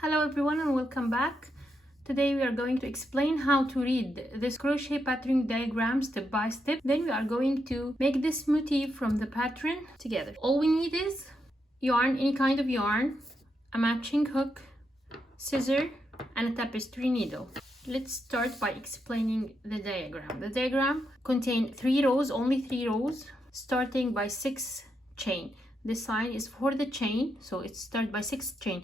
Hello everyone and welcome back. Today we are going to explain how to read this crochet pattern diagram step by step. Then we are going to make this motif from the pattern together. All we need is yarn, any kind of yarn, a matching hook, scissor, and a tapestry needle. Let's start by explaining the diagram. The diagram contains 3 rows, only 3 rows, starting by 6 chain. This sign is for the chain, so it starts by 6 chain.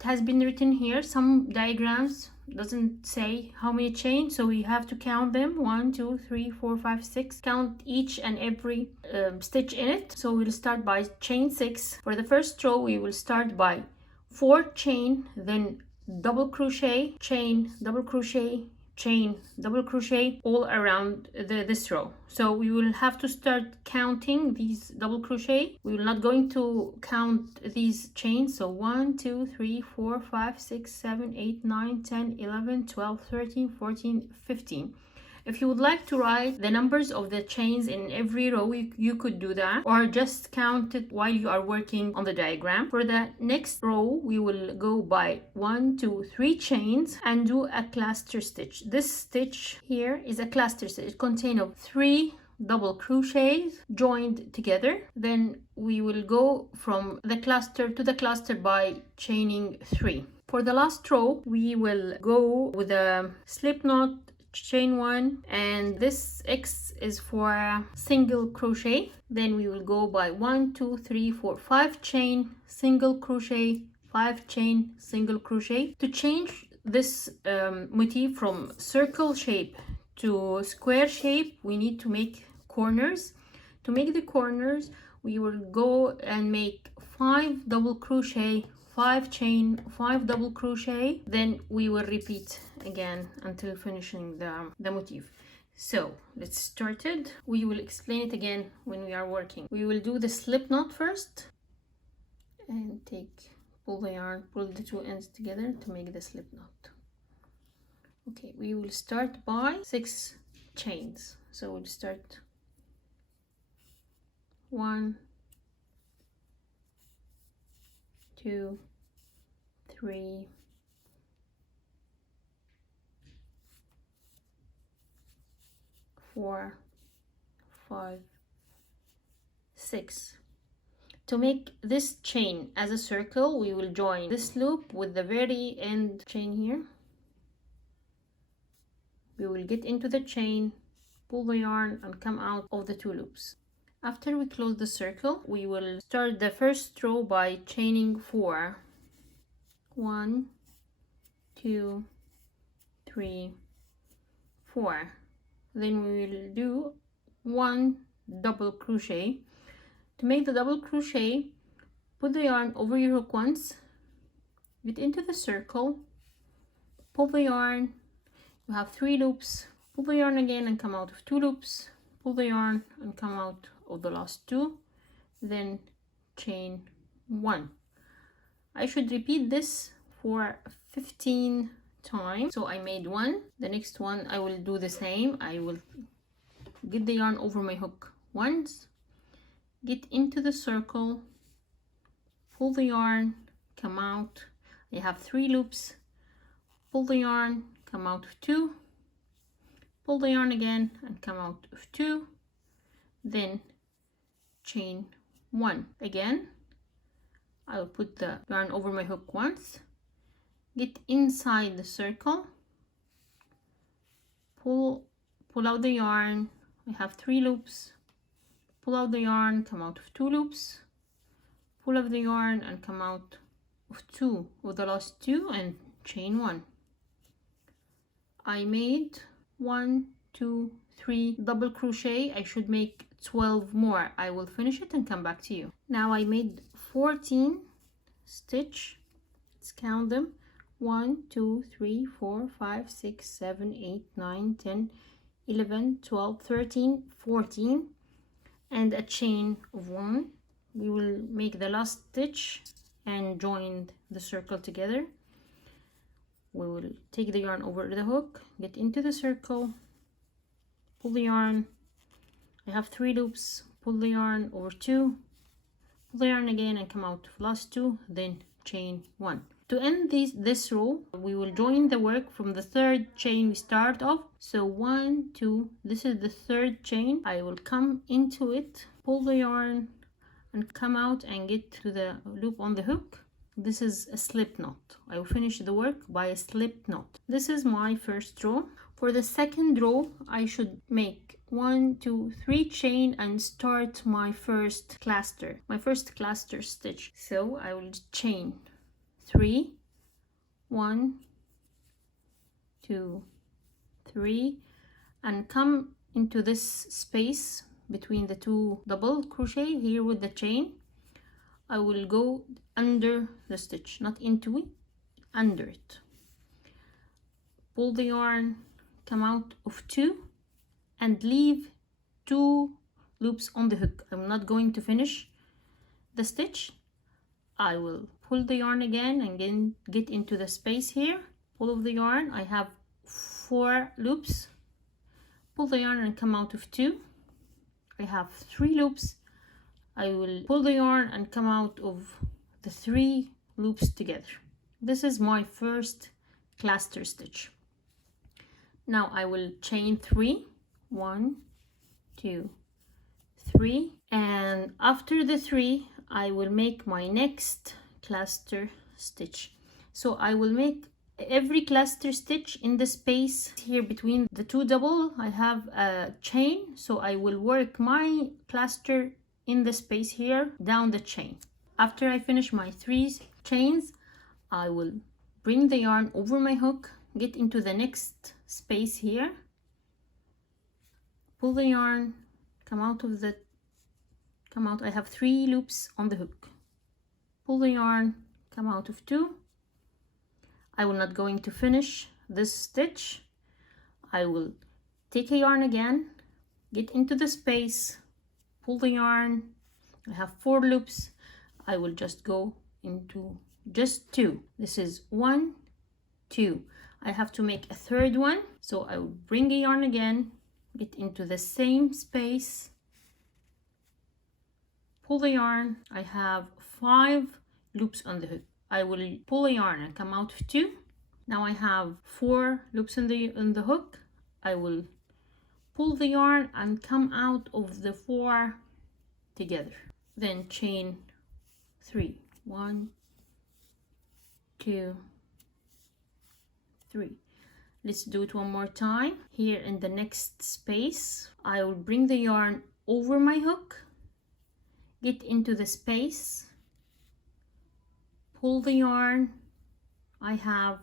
It has been written here. Some diagrams doesn't say how many chains, so we have to count them. 1, 2, 3, 4, 5, 6. Count each and every stitch in it. So we'll start by chain 6. For the first row, we will start by 4 chain, then double crochet, chain, double crochet, chain, double crochet all around this row. So we will have to start counting these double crochet. We will not going to count these chains. So 1, 2, 3, 4, 5, 6, 7, 8, 9, 10, 11, 12, 13, 14, 15. If you would like to write the numbers of the chains in every row, you could do that, or just count it while you are working on the diagram. For the next row, we will go by 1, 2, 3 chains and do a cluster stitch. This stitch here is a cluster stitch. It contains of 3 double crochets joined together. Then we will go from the cluster to the cluster by chaining 3. For the last row, we will go with a slip knot, chain 1, and this X is for a single crochet. Then we will go by 1, 2, 3, 4, 5 chain, single crochet, 5 chain, single crochet. To change this motif from circle shape to square shape, we need to make corners. To make the corners, we will go and make 5 double crochet, 5 chain, 5 double crochet. Then we will repeat again until finishing the motif. So let's start it. We will explain it again when we are working. We will do the slip knot first and pull the yarn, pull the 2 ends together to make the slip knot. Okay, we will start by 6 chains. So we'll start 1, 2, 3, 4, 5, 6. To make this chain as a circle, we will join this loop with the very end chain here. We will get into the chain, pull the yarn, and come out of the 2 loops. After we close the circle, we will start the first row by chaining 4. 1, 2, 3, 4. Then we will do 1 double crochet. To make the double crochet, put the yarn over your hook once, get into the circle, pull the yarn. You have 3 loops. Pull the yarn again and come out of 2 loops. Pull the yarn and come out of the last 2. Then chain 1. I should repeat this for 15 times. So I made 1. The next one I will do the same. I will get the yarn over my hook once, get into the circle, pull the yarn, come out. I have 3 loops. Pull the yarn, come out of 2, pull the yarn again and come out of 2, then chain 1. Again, I will put the yarn over my hook once, get inside the circle, pull out the yarn. I have 3 loops. Pull out the yarn, come out of 2 loops, pull out the yarn and come out of 2 with the last 2 and chain 1. I made 1, 2, 3 double crochet. I should make 12 more. I will finish it and come back to you. Now I made 14 stitch. Let's count them. 1, 2, 3, 4, 5, 6, 7, 8, 9, 10, 11, 12, 13, 14, and a chain of 1. We will make the last stitch and join the circle together. We will take the yarn over the hook, get into the circle, pull the yarn. I have 3 loops. Pull the yarn over 2, pull the yarn again and come out of last 2, then chain 1. To end this row, we will join the work from the 3rd chain we start off. So 1, 2, this is the 3rd chain. I will come into it, pull the yarn and come out and get to the loop on the hook. This is a slip knot. I will finish the work by a slip knot. This is my first row. For the second row, I should make 1, 2, 3 chain and start my first cluster stitch. So I will chain 3, 1, 2, 3, and come into this space between the 2 double crochet here with the chain. I will go under the stitch, not into it, under it. Pull the yarn, come out of 2 and leave 2 loops on the hook. I'm not going to finish the stitch. I will pull the yarn again and then get into the space here. Pull of the yarn, I have 4 loops. Pull the yarn and come out of 2. I have 3 loops. I will pull the yarn and come out of the 3 loops together. This is my first cluster stitch. Now I will chain 3, 1, 2, 3, and after the 3 I will make my next cluster stitch. So I will make every cluster stitch in the space here between the 2 double. I have a chain, so I will work my cluster in the space here down the chain. After I finish my 3 chains, I will bring the yarn over my hook, get into the next space here, pull the yarn, I have 3 loops on the hook, pull the yarn, come out of 2. I will not going to finish this stitch. I will take a yarn again, get into the space, pull the yarn. I have 4 loops. I will just go into just 2. This is 1, 2. I have to make a 3rd one, so I will bring a yarn again, get into the same space, pull the yarn. I have 5 loops on the hook. I will pull a yarn and come out of 2. Now I have 4 loops on the hook. I will pull the yarn and come out of the 4 together. Then chain 3, 1, 2, 3. Let's do it one more time. Here in the next space, I will bring the yarn over my hook, get into the space, pull the yarn. I have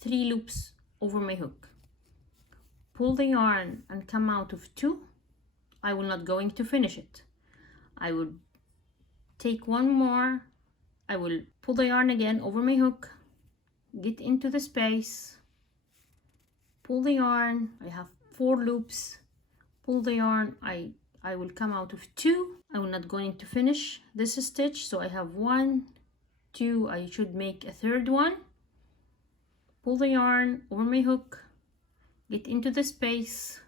3 loops over my hook. Pull the yarn and come out of 2. I will not going to finish it. I will take one more. I will pull the yarn again over my hook, get into the space, pull the yarn. I have 4 loops. Pull the yarn. I will come out of 2. I will not going to finish this stitch, so I have 1, 2. I should make a 3rd one. Pull the yarn over my hook, get into the space,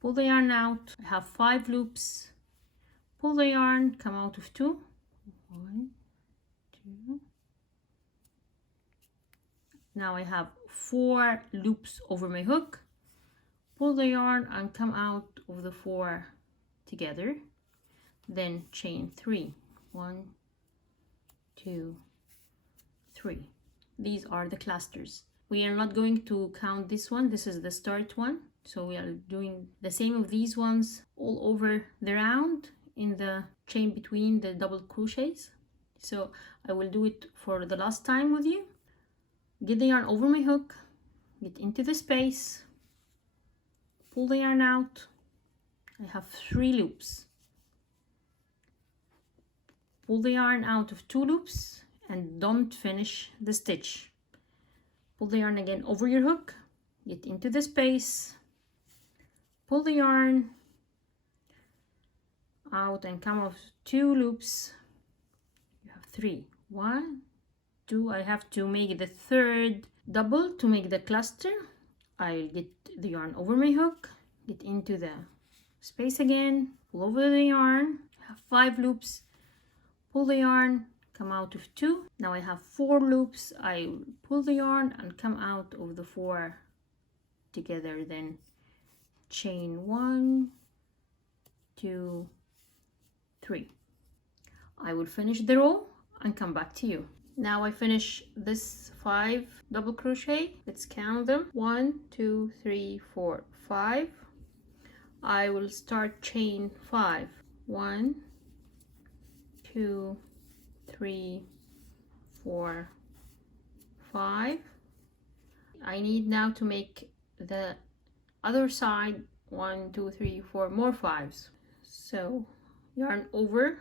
pull the yarn out. I have 5 loops. Pull the yarn, come out of 2. 1, 2. Now I have 4 loops over my hook. Pull the yarn and come out of the 4 together. Then chain 3. 1, 2, 3. These are the clusters. We are not going to count this one. This is the start one. So we are doing the same of these ones all over the round in the chain between the double crochets. So I will do it for the last time with you. Get the yarn over my hook, get into the space, pull the yarn out. I have 3 loops. Pull the yarn out of 2 loops and don't finish the stitch. Pull the yarn again over your hook, get into the space, pull the yarn out and come off 2 loops. You have 3. 1, 2. I have to make the 3rd double to make the cluster. I'll get the yarn over my hook, get into the space again, pull over the yarn. I have 5 loops. pull the yarn, come out of 2. Now I have 4 loops. I pull the yarn and come out of the 4 together, then chain 1, 2, 3. I will finish the row and come back to you. Now I finish this 5 double crochet. Let's count them. 1, 2, 3, 4, 5. I will start chain 5. 1, 2, 3, 4, 5. I need now to make the other side 1, 2, 3, 4 more 5s. So yarn over,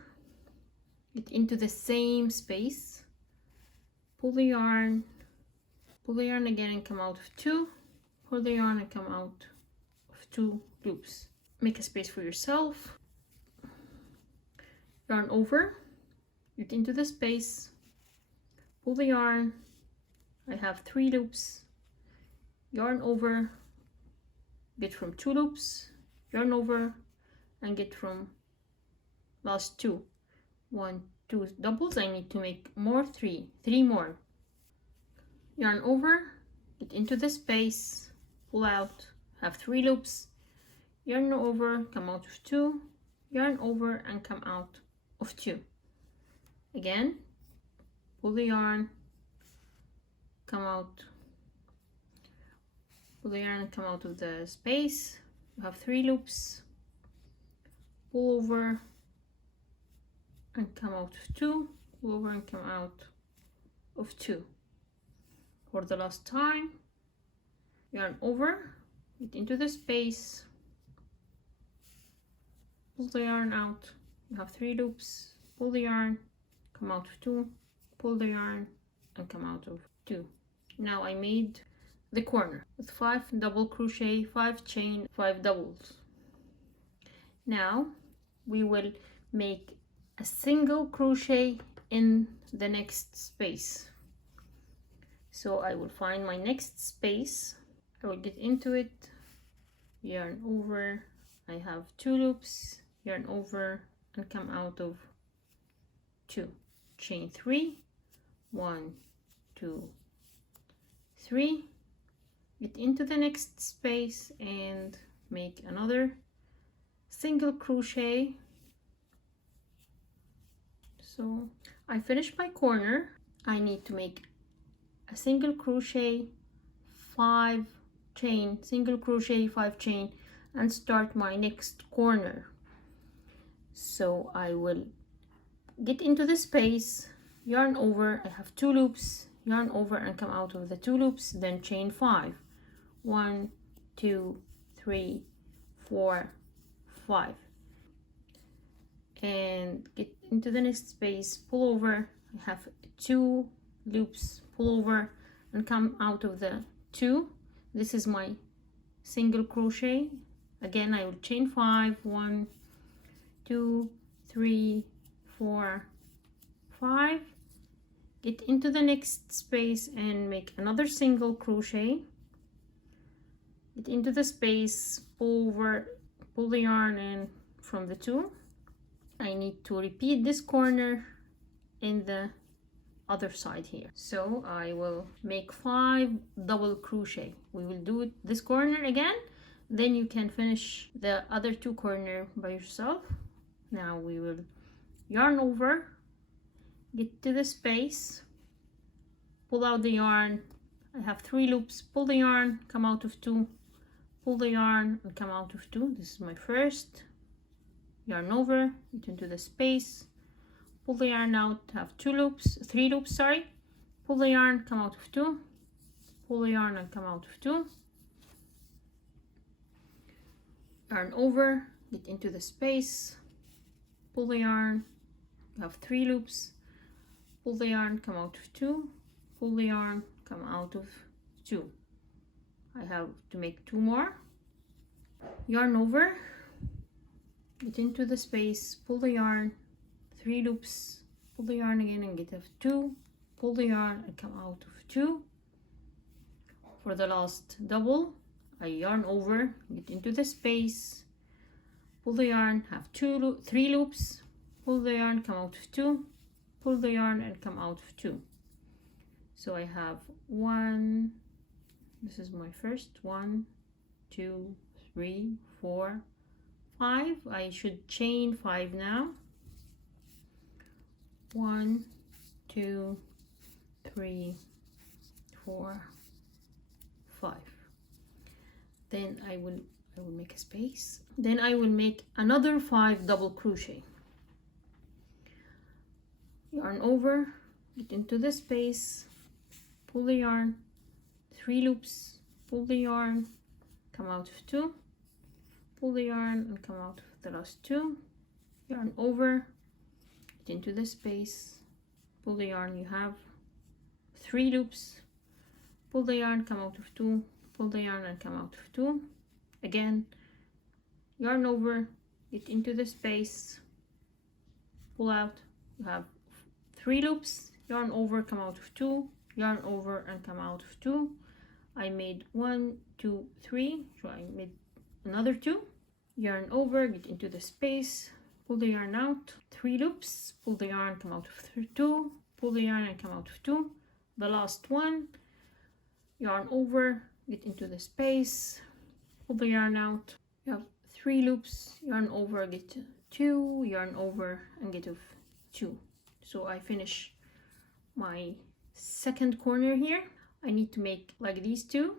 get into the same space, pull the yarn again and come out of 2, pull the yarn and come out of 2 loops. Make a space for yourself, yarn over, get into the space, pull the yarn. I have 3 loops, yarn over, get from 2 loops, yarn over and get from last 2. 1, 2 doubles. I need to make more 3 more. Yarn over, get into the space, pull out, have 3 loops, yarn over, come out of 2, yarn over and come out of 2. Again, pull the yarn, come out, pull the yarn and come out of the space. You have 3 loops, pull over and come out of 2, pull over and come out of 2. For the last time, yarn over, get into the space, pull the yarn out. You have 3 loops, pull the yarn, come out of 2, pull the yarn and come out of 2. Now I made the corner with 5 double crochet, 5 chain, 5 doubles. Now we will make a single crochet in the next space. So I will find my next space, I will get into it, yarn over, I have 2 loops, yarn over and come out of 2, chain 3, 1, 2, 3, get into the next space and make another single crochet. So I finished my corner. I need to make a single crochet, 5 chain, single crochet, 5 chain and start my next corner. So I will get into the space, yarn over, I have 2 loops, yarn over and come out of the 2 loops, then chain 5, 1, 2, 3, 4, 5 and get into the next space, pull over, I have 2 loops, pull over and come out of the 2. This is my single crochet. Again I will chain 5, 1, 2, 3, 4, 5, get into the next space and make another single crochet, get into the space, pull over, pull the yarn in from the 2. I need to repeat this corner in the other side here. So I will make 5 double crochet. We will do it this corner again, then you can finish the other 2 corner by yourself. Now we will yarn over, get to the space, pull out the yarn. I have 3 loops, pull the yarn, come out of 2, pull the yarn and come out of 2. This is my first. Yarn over, get into the space, pull the yarn out, have 3 loops, sorry, pull the yarn, come out of 2, pull the yarn and come out of 2, yarn over, get into the space, pull the yarn, you have 3 loops, pull the yarn, come out of 2, pull the yarn, come out of 2. I have to make 2 more, yarn over, get into the space, pull the yarn, 3 loops, pull the yarn again and get of 2, pull the yarn and come out of 2. For the last double, I yarn over, get into the space, pull the yarn, have 3 loops, pull the yarn, come out of 2, pull the yarn and come out of 2. So I have 1, this is my first 1, 2, 3, 4, 5. I should chain 5 now. 1, 2, 3, 4, 5. Then I will make a space. Then I will make another 5 double crochet. Yarn over, get into the space, pull the yarn, 3 loops, pull the yarn, come out of 2, pull the yarn and come out of the last 2, yarn over, get into the space, pull the yarn, you have 3 loops, pull the yarn, come out of 2, pull the yarn and come out of 2, again, yarn over, get into the space, pull out, you have 3 loops, yarn over, come out of 2, yarn over and come out of 2. I made 1, 2, 3, so I made another 2, yarn over, get into the space, pull the yarn out, 3 loops, pull the yarn, come out of 2, pull the yarn and come out of 2, the last one, yarn over, get into the space, pull the yarn out, you have 3 loops, yarn over, get 2, yarn over and get of 2. So I finish my second corner here. I need to make like these 2.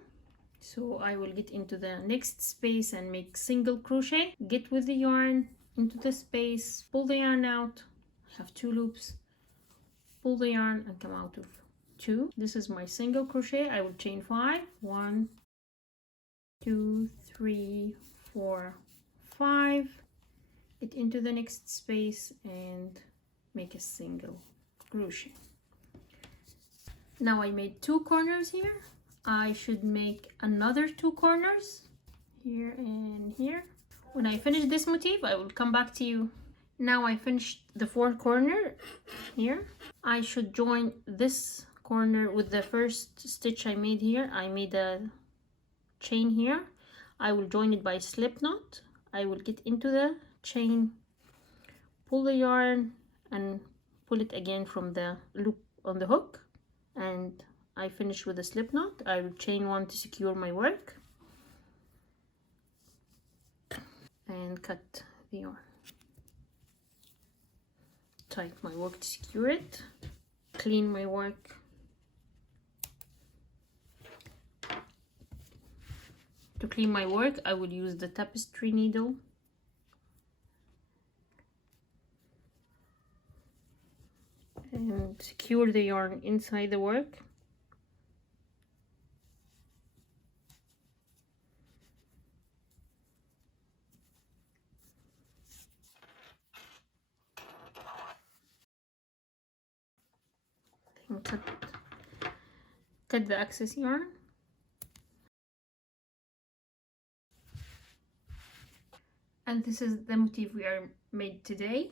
So I will get into the next space and make single crochet, get with the yarn into the space, pull the yarn out, have 2 loops, pull the yarn and come out of 2. This is my single crochet. I will chain 5, 1, 2, 3, 4, 5, get into the next space and make a single crochet. Now I made 2 corners here. I should make another 2 corners here and here. When I finish this motif, I will come back to you. Now I finished the 4th corner here. I should join this corner with the first stitch I made here. I made a chain here. I will join it by slip knot. I will get into the chain, pull the yarn and pull it again from the loop on the hook, and I finish with a slip knot. I will chain 1 to secure my work and cut the yarn, tighten my work to secure it, clean my work, to clean my work I will use the tapestry needle. And secure the yarn inside the work. Then cut the excess yarn. And this is the motif we are made today.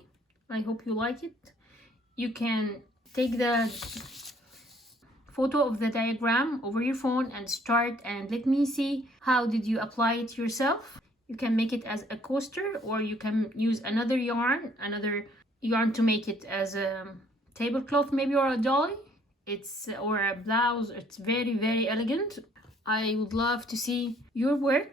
I hope you like it. You can take the photo of the diagram over your phone and start and let me see how did you apply it yourself. You can make it as a coaster, or you can use another yarn to make it as a tablecloth maybe, or a dolly, or a blouse. It's very, very elegant. I would love to see your work.